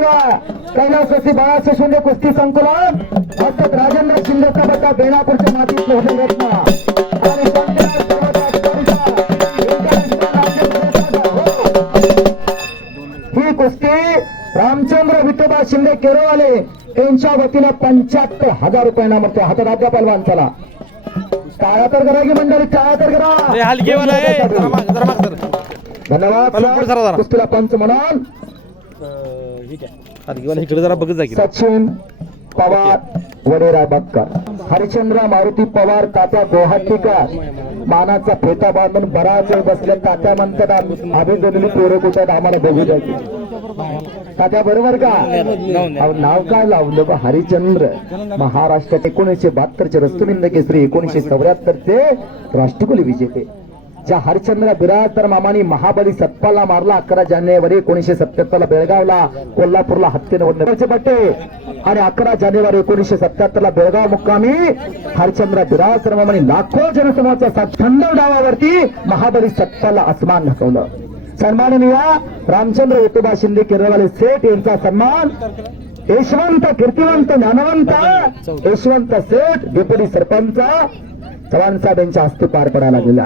किंवा कैलासवासी बाळाचे शिंदे कुस्ती संकुलन. हस्तक राजेंद्र शिंदेचा बट्टा बेणापूरच्या मातीत लोहले रत्न. आणि ही कुस्ती रामचंद्र विठोबा शिंदे केरवाले यांच्या वतीनं पंच्याहत्तर हजार रुपये नामर्थ हातात आद्या पहलवान चला. टाळा तर करा की मंडळी टाळा तर करा. धन्यवाद. कुस्तीला पंच म्हणून इकडे जरा बघत जा की. सचिन पवार वडेरा बक्कर. हरिश्चंद्र मारुती पवार तात्या गोहाटीकर. मानाचा फेटा बांधून बराच वेळ बसले. तात्या म्हणतात जमिनी पोरं कुठं आम्हाला बघू द्यायची तात्या बरोबर का? नाव काय लावलं बा? हरिचंद्र महाराष्ट्रात एकोणीसशे बहात्तरचे रस्तुनिंद केसरी एकोणीसशे चौऱ्याहत्तरचे राष्ट्रकुल विजेते. ज्या हरिश्चंद्र बिराजदार मामानी महाबली सत्पाला मारला अकरा जानेवारी एकोणीशे सत्याहत्तरला बेळगावला कोल्हापूरला हत्येने पट्टे आणि अकरा जानेवारी एकोणीशे सत्याहत्तरला बेळगाव मुक्कामी हरिश्चंद्र बिराजदार मामानी लाखो जनसमूहाच्या साथ थंड डावावरती महाबली सत्पाला अस्मान ढकवलं सन्माननीय रामचंद्र विठोबा शिंदे केरळवाले सेठ यांचा सन्मान. यशवंत कीर्तिवंत ज्ञानवंत यशवंत सेठ डेप्युटी सरपंच चव्हाण साहेब यांच्या हस्ते पार पडायला गेला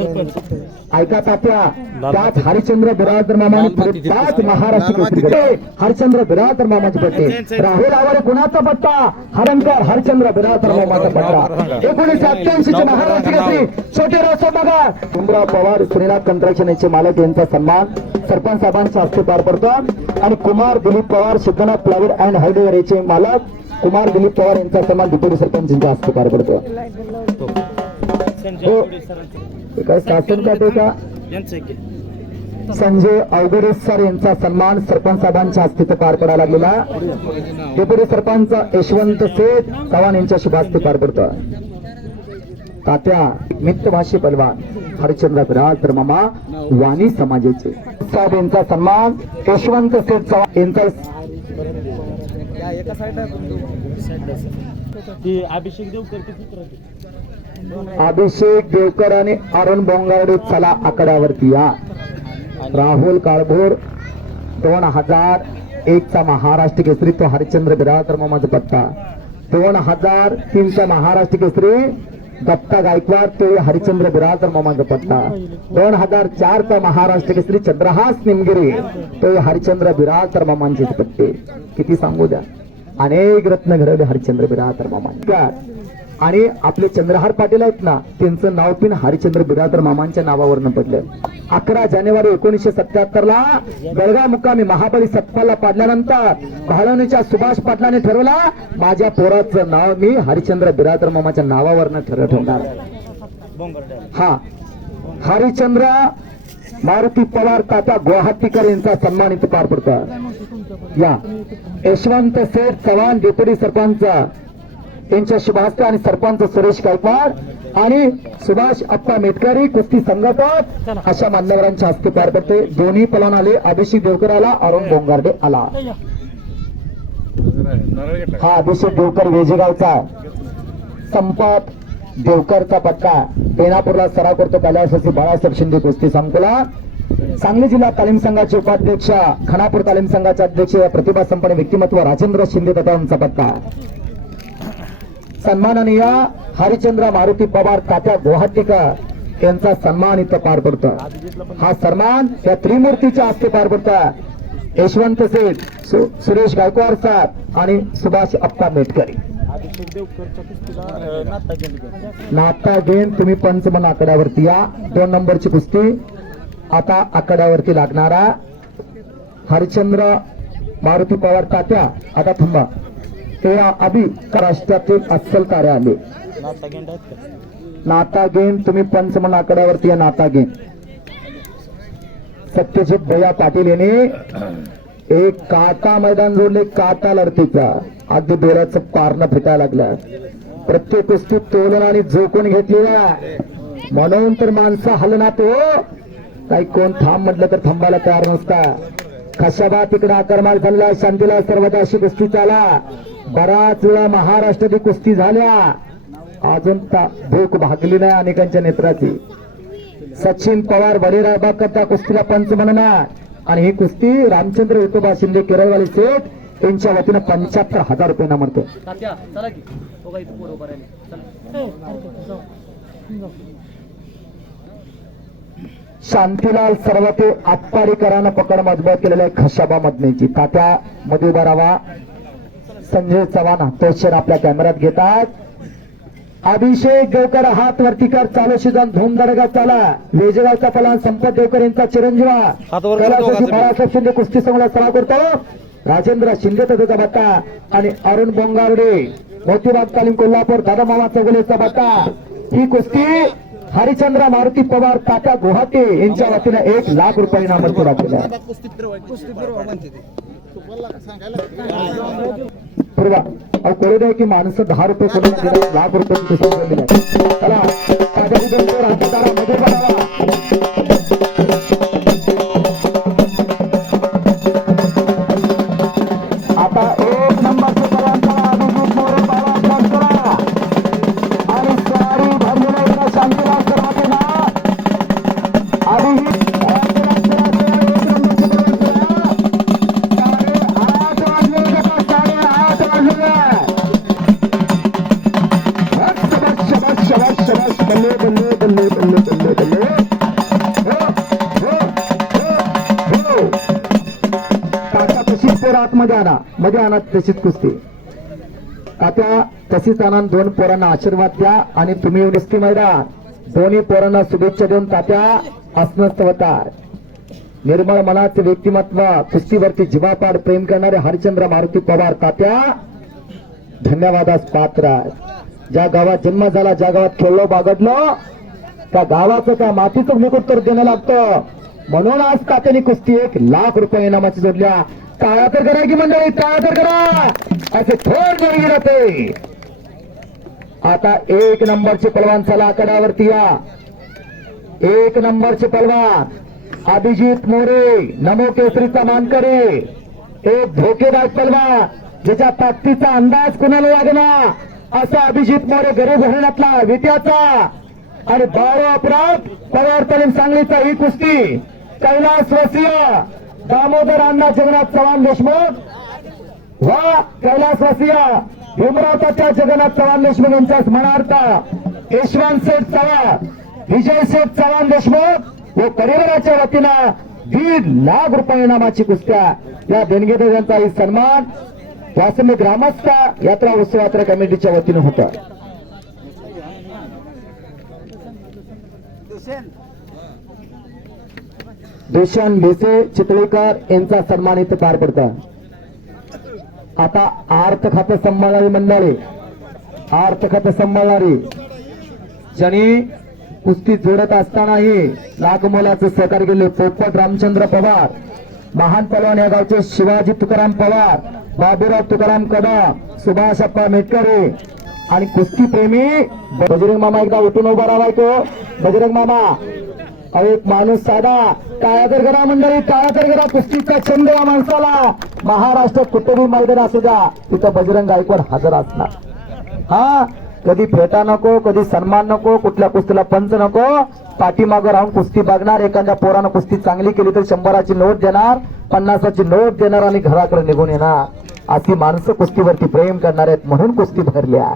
ऐका तात्या त्यात हरिश्चंद्र बिरादर मामाने पाच महाराष्ट्र केसरी केले. हरिश्चंद्र बिरादर मामाचे पट्टे. राहुल आवारे कुणाचा पट्टा. हरणकर हरिश्चंद्र बिरादर मामाचा पट्टा. एकोणीसशे अठ्ठ्याऐंशी चे महाराष्ट्र केसरी. छोटे राव बघा. उमराव पवार श्रीनाथ कंत्राक्षण यांचे मालक यांचा सन्मान. सरपंच साहेबांच्या हस्ते पार पडतो. आणि Kumar Dilip Pawar Siddhanath plywood and hardware याचे मालक कुमार दिलीप पवार यांचा सन्मान डिप्युटी सरपंच यांच्या हस्ते पार पडतो. काय शासन खाते का संजय अवघडे सर यांचा सन्मान सरपंच साहेबांच्या हस्ते इथं पार पडायला लागलेला. डेप्युटी सरपंच यशवंत सेठ चव्हाण यांच्या शुभ हस्ते पार पडतो तात्या मित्रभाषी पलवान हरिश्चंद्र बिराज तर मामा वाणी समाजाचे. साहेब यांचा सन्मान यशवंत सेठ चव्हाण यांचा अभिषेक देव करते अभिषेक देवकर आणि अरुण बोंगावडे चला आकड्यावरती या. राहुल काळभोर दोन हजार एक चा महाराष्ट्र केसरी तो हरिश्चंद्र बिराळकर मामाचा पत्ता. दोन हजार तीन चा महाराष्ट्र केसरी दत्ता गायकवाड तो हरिश्चंद्र बिराळकर मामाचा पत्ता. दोन हजार चारचा महाराष्ट्र केसरी चंद्रहास निमगिरी तो हरिश्चंद्र बिराळकर मामांचे पत्ते. किती सांगू द्या. अनेक रत्न घडवले हरिश्चंद्र बिराळकर मामांचे आणि आपले चंद्रहार पाटील आहेत ना त्यांचं नाव पण हरिचंद्र बिरादर मामांच्या नावावरनं पडलं अकरा जानेवारी एकोणीसशे सत्याहत्तर ला बेळगाव मुक्कामी महाबळी सत्पाला पाडल्यानंतर भालवणीच्या सुभाष पाटलाने ठरवला माझ्या पोराचं नाव मी हरिचंद्र बिरादर मामाच्या नावावरनं ठरव ठेवणार. हा. हरिचंद्र मारुती पवार तात्या गुवाहाटीकर यांचा सन्मान इथे पार पडतो या. यशवंत सेठ चव्हाण डेप्युटी सरपंच. यांच्या शुभास्ते आणि सरपंच सुरेश गायकवाड आणि सुभाष अप्पा मेटकरी कुस्ती संघटक अशा मान्यवरांच्या हस्ते पार पडते दोन्ही पलान आले. अभिषेक देवकर आला. अरुण बोंगार्डे आला. हा अभिषेक देवकर वेजेगावचा. संपत देवकरचा पट्टा. बेनापूरला सराव करतो कैलासाची बाळासाहेब शिंदे कुस्ती संकुला. सांगली जिल्हा तालीम संघाचे उपाध्यक्ष खानापूर तालीम संघाचे अध्यक्ष या प्रतिभा संपन्न व्यक्तिमत्व राजेंद्र शिंदे तटांचा पक्का सन्माननीय हरिचंद्र मारुती पवार तात्या गुवाहाटीकर यांचा सन्मान इथं पार पडतो हा सन्मान या त्रिमूर्तीच्या हस्ते पार पडतो यशवंत सेठ सु- सुरेश गायकवाड साहेब आणि सुभाष अप्पा मेटकरी. नाता गेम तुम्ही पंचमन आकड्यावरती या. दोन नंबरची कुस्ती. आता आकड्यावरती लागणारा हरिचंद्र मारुती पवार तात्या. आता थांबा. ते अभि राष्ट्रातील अस्सल कार्य आले नाता गेम तुम्ही पंच म्हणून आकड्यावरती या नाता गेम सत्यजित भैया पाटील यांनी एक काटा मैदान जोडले काटा लढतीचा. अगदी डोळ्याचं पारणं फिटायला लागलं प्रत्येक कुस्तीत तोलन आणि जोखून घेतलेला म्हणून तर माणसं हलना तो हो. काही कोण थांब म्हटलं तर थांबायला तयार नसता. कशाबा तिकडे आकारमाल झालेला शांतीला सर्वदाशी कुस्ती चाला बराच वेळा महाराष्ट्राची कुस्ती झाल्या. अजून भूक भागली नाही अनेकांच्या नेत्राची. सचिन पवार बळीराय करता कुस्तीला पंच म्हणणार. आणि ही कुस्ती रामचंद्र विठोबा शिंदे केरळवाले सेठ यांच्या वतीनं पंच्याहत्तर हजार रुपये नामरते शांतीलाल सर्वते आप्पाडीकरानं पकड मजबूत केलेल्या आहे खशाबा मधनेची तात्या मध्ये उभा राहावा संजय चव्हाण तो क्षण आपल्या कॅमेऱ्यात घेतात. अभिषेक देवकर हात वरती कर. चालू शिजन धूम दडगा चाला. वेजगावचा पलान संपत देवकर यांचा चिरंजीवा. बाळासाहेब शिंदे कुस्ती संघाला सराव करतो. राजेंद्र शिंदे त्याचा बत्ता आणि अरुण बोंगावडे. मोतीबाग तालीम कोल्हापूर दादा मामा चौगुलेचा बत्ता ही कुस्ती हरिचंद्र मारुती पवार तात्या गुवाहाटी यांच्या वतीनं एक लाख रुपये नामंजूर राखलेला पूर्वा अहो कळू द्या की माणसं दहा रुपये करून दिले, लाख रुपये कुस्ती आणा मध्ये आणा तशीच कुस्ती. आता तशीच आणा दोन पोरांना आशीर्वाद द्या आणि तुम्ही येऊन कुस्ती मैदान. दोन्ही पोरांना शुभेच्छा देऊन तात्या असणं अवतार निर्मळ मनाचे व्यक्तिमत्व कुस्तीवरती जीवापाड प्रेम करणारे हरिचंद्र मारुती पवार तात्या धन्यवादास पात्र ज्या गावात जन्म झाला ज्या गावात खेळलो बागडलो त्या गावाचं त्या मातीचं मुकुट तर देणं लागतं. म्हणून आज तात्याने कुस्ती एक लाख रुपये इनामाची जोडल्या टाळा तर करा की मंडळी टाळा तर करा. असे थोड जोडली जाते आता एक नंबरचे पलवान चला आकड्यावरती या. एक नंबरचे पलवान अभिजित मोरे नमो केसरीचा मानकरी एक धोकेबाज पलवान ज्याच्या ताकदीचा अंदाज कुणाला लागना? असा अभिजित मोरे गरीब घराण्यातला वित्याचा आणि बारा अपराध पवार तालीम सांगलीचा ही कुस्ती. कैलास वसिया दामोदर अण्णा जगन्नाथ चव्हाण देशमुख व कैलास वसिया भीमरावताच्या जगन्नाथ चव्हाण देशमुख यांच्या स्मरणार्थ यशवंत सेठ चव्हाण विजय सेठ चव्हाण देशमुख व परिवाराच्या वतीनं दीड लाख रुपये इनामाची कुस्त्या या देणगीदारांचा ही सन्मान वासंबी ग्रामस्थ यात्रा उत्सव यात्रा कमिटीच्या वतीनं होतं दुष्यंत भेसे चितळेकर यांचा सन्मान इथे पार पडतं. आता आर्थ खातं सांभाळणारी मंडळी आर्थ खातं सांभाळणारी ज्यांनी कुस्ती जोडत असतानाही लाख मोलाचं सहकार्य केले पोपट रामचंद्र पवार महान पलवान या गावचे शिवाजी तुकाराम पवार बाबूराव तुकाराम कदम सुभाष अप्पा मेटकरे आणि कुस्ती प्रेमी बजरंग मामा एकदा उठून उभा राहायचो. बजरंग मामा अहो एक माणूस साधा काळा तर करा मंडळी टाळा करा कुस्तीचा छंद या माणसाला. महाराष्ट्र कुठेही मैदान असू द्या तिथं बजरंग गायकवाड हजर असणार. हा कधी फेटा नको कधी सन्मान नको कुठल्या कुस्तीला पंच नको पाठीमागं राहून कुस्ती बघणार एखाद्या पोरानं कुस्ती चांगली केली तर शंभराची नोट देणार पन्नासाची नोट देणार आणि घराकडे निघून येणार. अशी माणसं कुस्तीवरती प्रेम करणार आहेत म्हणून कुस्ती भरल्या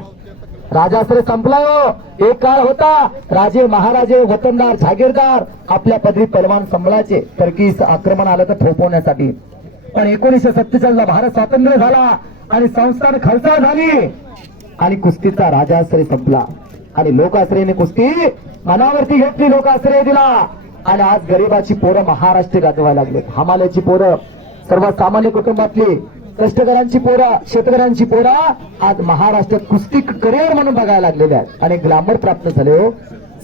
राजाश्रय संपलाय हो. एक काळ होता राजे महाराजे वतनदार जागीरदार आपल्या पदरी पलवान संभळाचे परकीस आक्रमण आलं तर थोपवण्यासाठी. पण एकोणीसशे सत्तेचाळीसला भारत स्वातंत्र्य झाला आणि संस्थान खर्चा झाली. आणि कुस्तीचा राजाश्रय संपला. आणि लोकाश्रयने कुस्ती मनावरती घेतली लोकाश्रय दिला. आणि आज गरिबाची पोरं महाराष्ट्र गाजवायला लागले हमाल्याची पोरं सर्वसामान्य कुटुंबातली कष्टकरांची पोरा शेतकऱ्यांची पोरा आज महाराष्ट्रात कुस्ती करिअर म्हणून बघायला लागलेल्या आहेत. आणि ग्लॅमर प्राप्त झाले हो.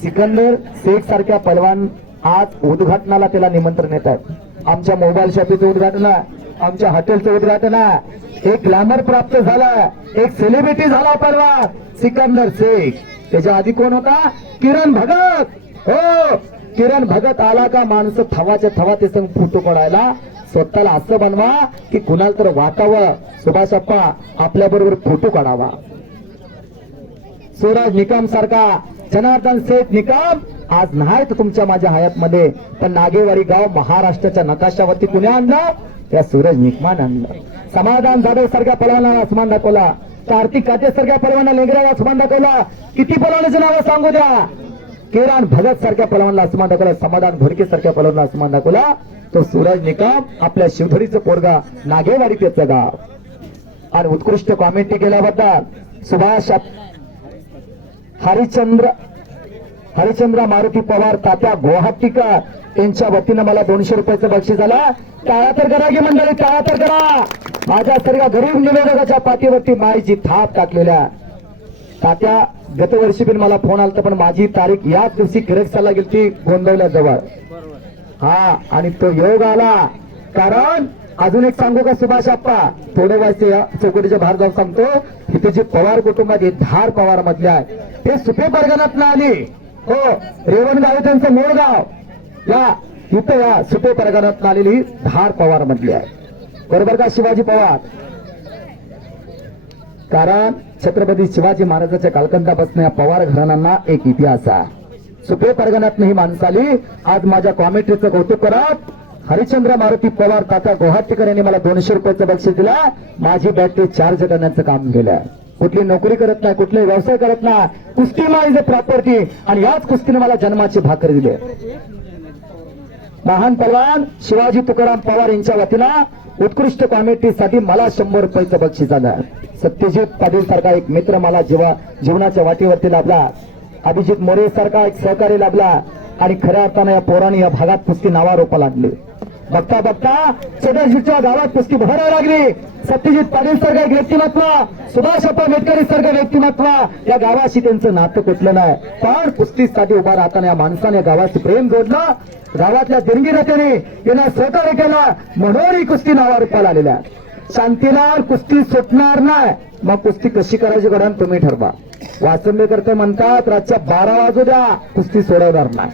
सिकंदर शेख सारख्या पलवान आज उद्घाटनाला त्याला निमंत्रण येत आहेत. आमच्या मोबाईल शॉपीचं उद्घाटन आहे, आमच्या हॉटेलचं उद्घाटन आहे. एक ग्लॅमर प्राप्त झाला. एक सेलिब्रिटी झाला हो पलवान सिकंदर शेख. त्याच्या आधी कोण होता? किरण भगत. हो. किरण भगत आला का माणसं थवाच्या थवा ते संग फोटो काढायला? स्वतःला असं बनवा की कुणाला तर वाटावं सुभाषप्पा आपल्या बरोबर फोटो काढावा. सूरज निकम सारखा जनार्दन सेठ निकम आज नाही तर तुमच्या माझ्या हयातमध्ये पण नागेवाडी गाव महाराष्ट्राच्या नकाशावरती कुणी आणलं? त्या सूरज निकमान आणलं. समाधान जाधव सारख्या पलवानाला आसमान दाखवला. कार्तिक काटे सारख्या पलवाना लेंगऱ्याला आसमान दाखवला. किती पलवानाचं नावं सांगू द्या? किरण भगत सारख्या पलवानला आसमान दाखवला समाधान भोरके सारख्या पलवानला आसमान दाखवला. तो सूरज निकम आपल्या शिवधरीचं पोरगा नागेवाडी त्याचं गाव आणि उत्कृष्ट कॉमेंट्री केल्याबद्दल सुभाष हरिचंद्र हरिचंद्र मारुती पवार तात्या गुवाहाटीकर यांच्या वतीनं मला दोनशे रुपयाचं बक्षीस आला. टाळा तर करा की मंडळी टाळा तर करा. माझ्या सर्व गरीब निवेदकाच्या पाठीवरती मायची थाप टाकलेल्या तात्या गतवर्षी पण मला फोन आला पण माझी तारीख याच दिवशी गिरक्साला गेली गोंदवल्या जवळ. हा आणि तो योग आला. कारण अजून एक सांगू का सुभाष आप्पा? थोडे वाजते चौकटीच्या बाहेर जाऊन सांगतो तिथे जे पवार कुटुंबात धार पवार मधले आहे. ते सुपे परगणात आली. हो रेवणगाव आहे त्यांचं मूळ गाव. या इथं या सुपे परगणात आलेली धार पवार मधली आहे. बरोबर का शिवाजी पवार? कारण छत्रपती शिवाजी महाराजाच्या कालखंडापासून या पवार घराण्यांना एक इतिहास आहे. सुपे परगणात ही माणसं आली. आज माझ्या कॉमेंट्रीचं कौतुक करत हरिचंद्र मारुती पवार तात्या गोहाटीकर यांनी मला दोनशे रुपयाचं बक्षीस दिला. माझी बॅटरी चार्ज करण्याचं काम केलं कुठली नोकरी करत नाही कुठलाही व्यवसाय करत नाही. कुस्ती इज अ प्रॉपर्टी आणि याच कुस्तीने मला जन्माची भाकर दिली. महान पलवान शिवाजी तुकाराम पवार यांच्या वतीनं उत्कृष्ट कॉमेंट्रीसाठी मला शंभर रुपयाचं बक्षीस आलं. सत्यजित पाटील सारखा एक मित्र मला जीवा जीवनाच्या वाटेवरती लाभला. अभिजित मोरे सारखा एक सहकारी लाभला आणि खऱ्या अर्थानं या पोराने या भागात कुस्ती नावारोपा लागली. बघता बघता सदाशिवच्या गावात कुस्ती भरायला लागली. सत्यजित पाटील सारखा एक व्यक्तिमत्व सुभाष अप्पा मेटकरी सारखं व्यक्तिमत्व. या गावाशी त्यांचं नातं कुठलं नाही. पण कुस्तीसाठी उभा राहताना या माणसाने गावाशी प्रेम जोडलं. गावातल्या देणगी नेत्याने यांना सहकार्य केला. म्हणून ही कुस्ती नावारूपाला आलेल्या. शांतीलाल कुस्ती सुटणार नाही. मग कुस्ती कशी करायची घडण तुम्ही ठरवा. वाचंबेकरते म्हणतात रातच्या बारा वाजू द्या कुस्ती सोडवणार नाही.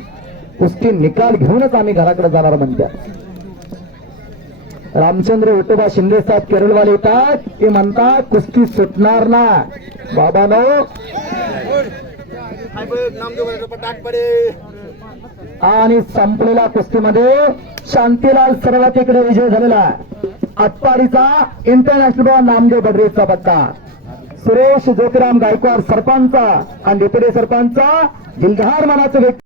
कुस्ती निकाल घेऊनच आम्ही घराकडे जाणार म्हणतात. रामचंद्र विठोबा शिंदे साहेब केरळवाले येतात. ते म्हणतात कुस्ती सुटणार ना बाबानो. आणि संपलेल्या कुस्तीमध्ये शांतीलाल सर्वात इकडे विजय झालेला आहे. इंटरनॅशनल बॉल नामदेव बडरेचा पत्ता. सुरेश ज्योतिराम गायकवाड सरपंच आणि डेप्युटी सरपंच दिलधार मनाचे व्यक्ती.